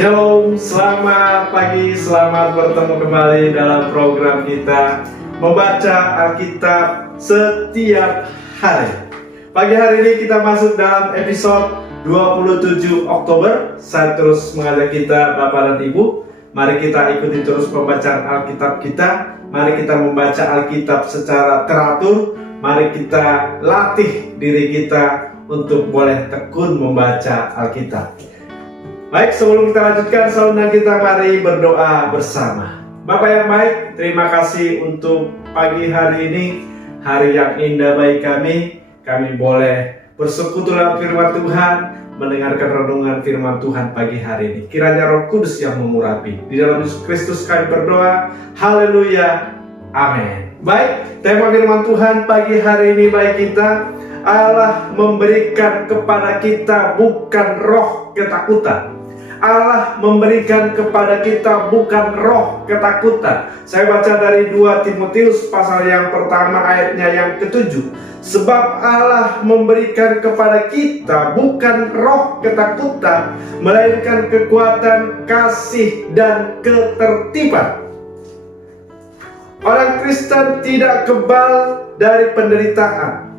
Shalom, selamat pagi, selamat bertemu kembali dalam program kita membaca Alkitab setiap hari. Pagi hari ini kita masuk dalam episode 27 Oktober. Saya terus mengajak kita Bapak dan Ibu, mari kita ikuti terus pembacaan Alkitab kita. Mari kita membaca Alkitab secara teratur. Mari kita latih diri kita untuk boleh tekun membaca Alkitab. Baik, sebelum kita lanjutkan saudara kita, mari berdoa bersama. Bapak yang baik, terima kasih untuk pagi hari ini, hari yang indah bagi kami. Kami boleh bersekutu dalam firman Tuhan, mendengarkan renungan firman Tuhan pagi hari ini. Kiranya Roh Kudus yang mengurapi. Di dalam Yesus Kristus kami berdoa. Haleluya. Amin. Baik, tema firman Tuhan pagi hari ini bagi kita, Allah memberikan kepada kita bukan roh ketakutan. Allah memberikan kepada kita bukan roh ketakutan. Saya baca dari 2 Timotius pasal yang pertama ayatnya yang ke-7. Sebab Allah memberikan kepada kita bukan roh ketakutan, melainkan kekuatan, kasih, dan ketertiban. Orang Kristen tidak kebal dari penderitaan.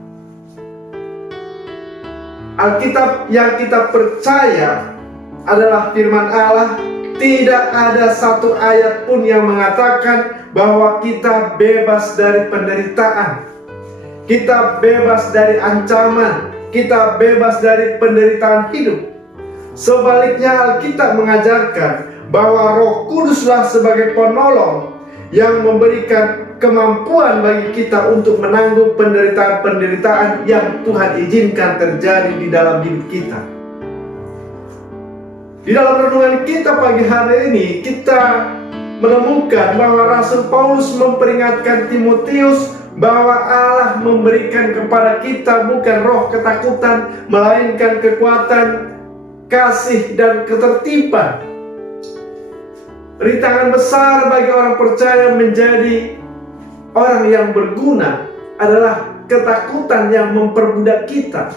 Alkitab yang kita percaya adalah firman Allah. Tidak ada satu ayat pun yang mengatakan bahwa kita bebas dari penderitaan, kita bebas dari ancaman, kita bebas dari penderitaan hidup. Sebaliknya, Alkitab mengajarkan bahwa Roh Kuduslah sebagai penolong yang memberikan kemampuan bagi kita untuk menanggung penderitaan-penderitaan yang Tuhan izinkan terjadi di dalam hidup kita. Di dalam renungan kita pagi hari ini, kita menemukan bahwa Rasul Paulus memperingatkan Timotius bahwa Allah memberikan kepada kita bukan roh ketakutan, melainkan kekuatan, kasih, dan ketertiban. Rintangan besar bagi orang percaya menjadi orang yang berguna adalah ketakutan yang memperbudak kita.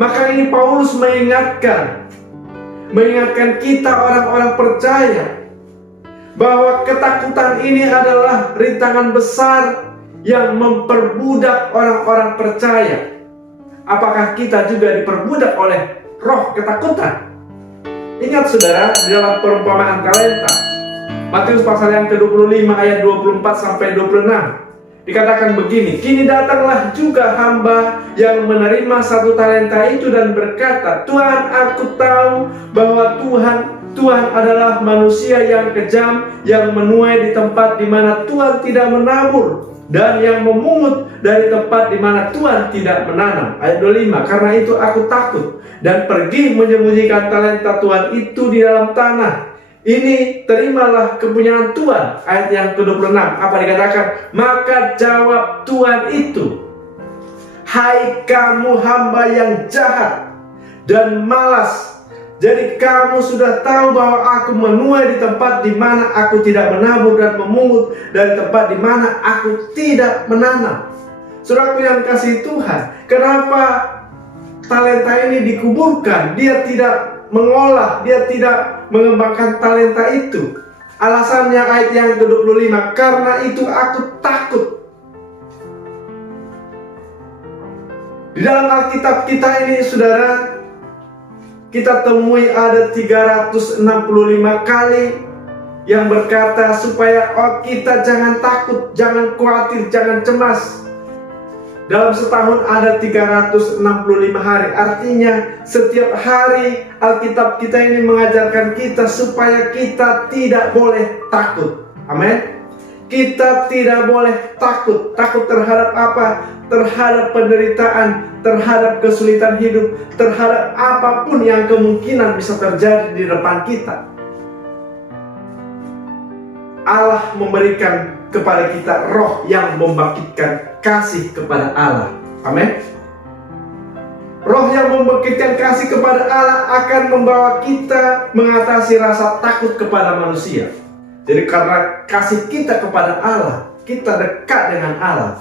Maka ini Paulus mengingatkan kita orang-orang percaya bahwa ketakutan ini adalah rintangan besar yang memperbudak orang-orang percaya. Apakah kita juga diperbudak oleh roh ketakutan? Ingat saudara, di dalam perumpamaan talenta, Matius pasal yang ke-25 ayat 24 sampai 26, dikatakan begini, kini datanglah juga hamba yang menerima 1 talenta itu dan berkata, Tuhan, aku tahu bahwa Tuhan adalah manusia yang kejam, yang menuai di tempat di mana Tuhan tidak menabur, dan yang memungut dari tempat di mana Tuhan tidak menanam. Ayat 25, karena itu aku takut dan pergi menyembunyikan talenta Tuhan itu di dalam tanah. Ini terimalah kepunyaan Tuhan. Ayat yang ke-26, apa dikatakan? Maka jawab Tuhan itu, hai kamu hamba yang jahat dan malas. Jadi kamu sudah tahu bahwa aku menuai di tempat di mana aku tidak menabur dan memungut dari tempat di mana aku tidak menanam. Saudaraku yang kasih Tuhan, kenapa talenta ini dikuburkan? Dia tidak mengolah, dia tidak mengembangkan talenta itu. Alasannya ayat yang ke-25, karena itu aku takut. Di dalam Alkitab kita ini saudara, kita temui ada 365 kali yang berkata supaya kita jangan takut, jangan khawatir, jangan cemas. Dalam setahun ada 365 hari. Artinya setiap hari Alkitab kita ini mengajarkan kita supaya kita tidak boleh takut. Amin. Kita tidak boleh takut. Takut terhadap apa? Terhadap penderitaan, terhadap kesulitan hidup, terhadap apapun yang kemungkinan bisa terjadi di depan kita. Allah memberikan kepada kita roh yang membangkitkan kasih kepada Allah. Amin. Roh yang membangkitkan kasih kepada Allah akan membawa kita mengatasi rasa takut kepada manusia. Jadi karena kasih kita kepada Allah, kita dekat dengan Allah,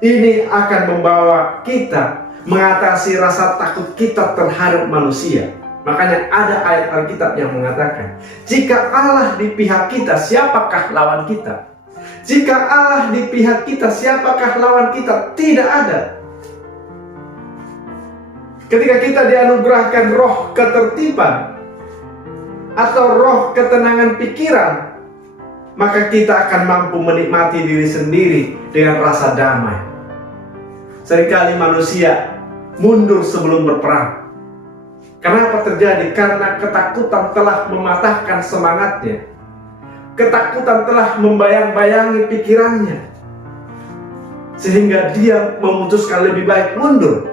ini akan membawa kita mengatasi rasa takut kita terhadap manusia. Makanya ada ayat Alkitab yang mengatakan, jika Allah di pihak kita, siapakah lawan kita? Jika Allah di pihak kita, siapakah lawan kita? Tidak ada. Ketika kita dianugerahkan roh ketertiban atau roh ketenangan pikiran, maka kita akan mampu menikmati diri sendiri dengan rasa damai. Seringkali manusia mundur sebelum berperang. Kenapa terjadi? Karena ketakutan telah mematahkan semangatnya. Ketakutan telah membayang-bayangi pikirannya, sehingga dia memutuskan lebih baik mundur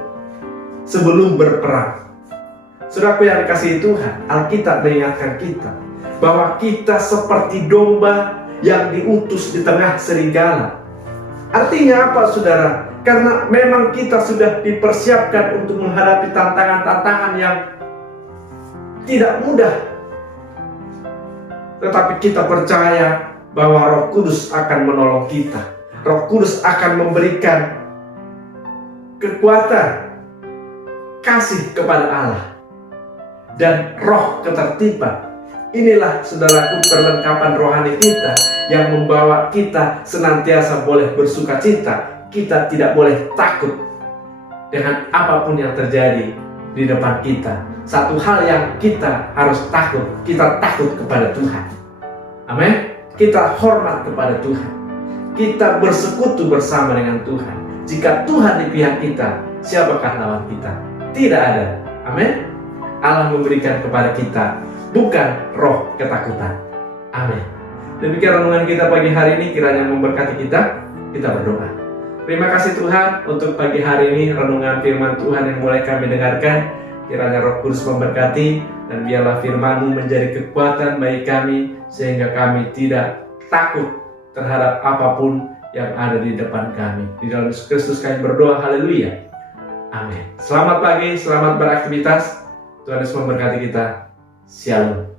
sebelum berperang. Saudaraku yang dikasihi Tuhan, Alkitab mengingatkan kita bahwa kita seperti domba yang diutus di tengah serigala. Artinya apa, saudara? Karena memang kita sudah dipersiapkan untuk menghadapi tantangan-tantangan yang tidak mudah. Tetapi kita percaya bahwa Roh Kudus akan menolong kita. Roh Kudus akan memberikan kekuatan, kasih kepada Allah, dan roh ketertiban. Inilah, saudaraku, perlengkapan rohani kita yang membawa kita senantiasa boleh bersuka cita. Kita tidak boleh takut dengan apapun yang terjadi di depan kita. Satu hal yang kita harus takut, kita takut kepada Tuhan. Amin. Kita hormat kepada Tuhan. Kita bersekutu bersama dengan Tuhan. Jika Tuhan di pihak kita, siapakah lawan kita? Tidak ada. Amin. Allah memberikan kepada kita bukan roh ketakutan. Amin. Demikian renungan kita pagi hari ini, kiranya memberkati kita. Kita berdoa. Terima kasih Tuhan untuk pagi hari ini renungan firman Tuhan yang mulai kami dengarkan. Kiranya Roh Kudus memberkati, dan biarlah firman-Mu menjadi kekuatan bagi kami, sehingga kami tidak takut terhadap apapun yang ada di depan kami. Di dalam Yesus Kristus kami berdoa, haleluya. Amin. Selamat pagi, selamat beraktivitas. Tuhan Yesus memberkati kita. Shalom.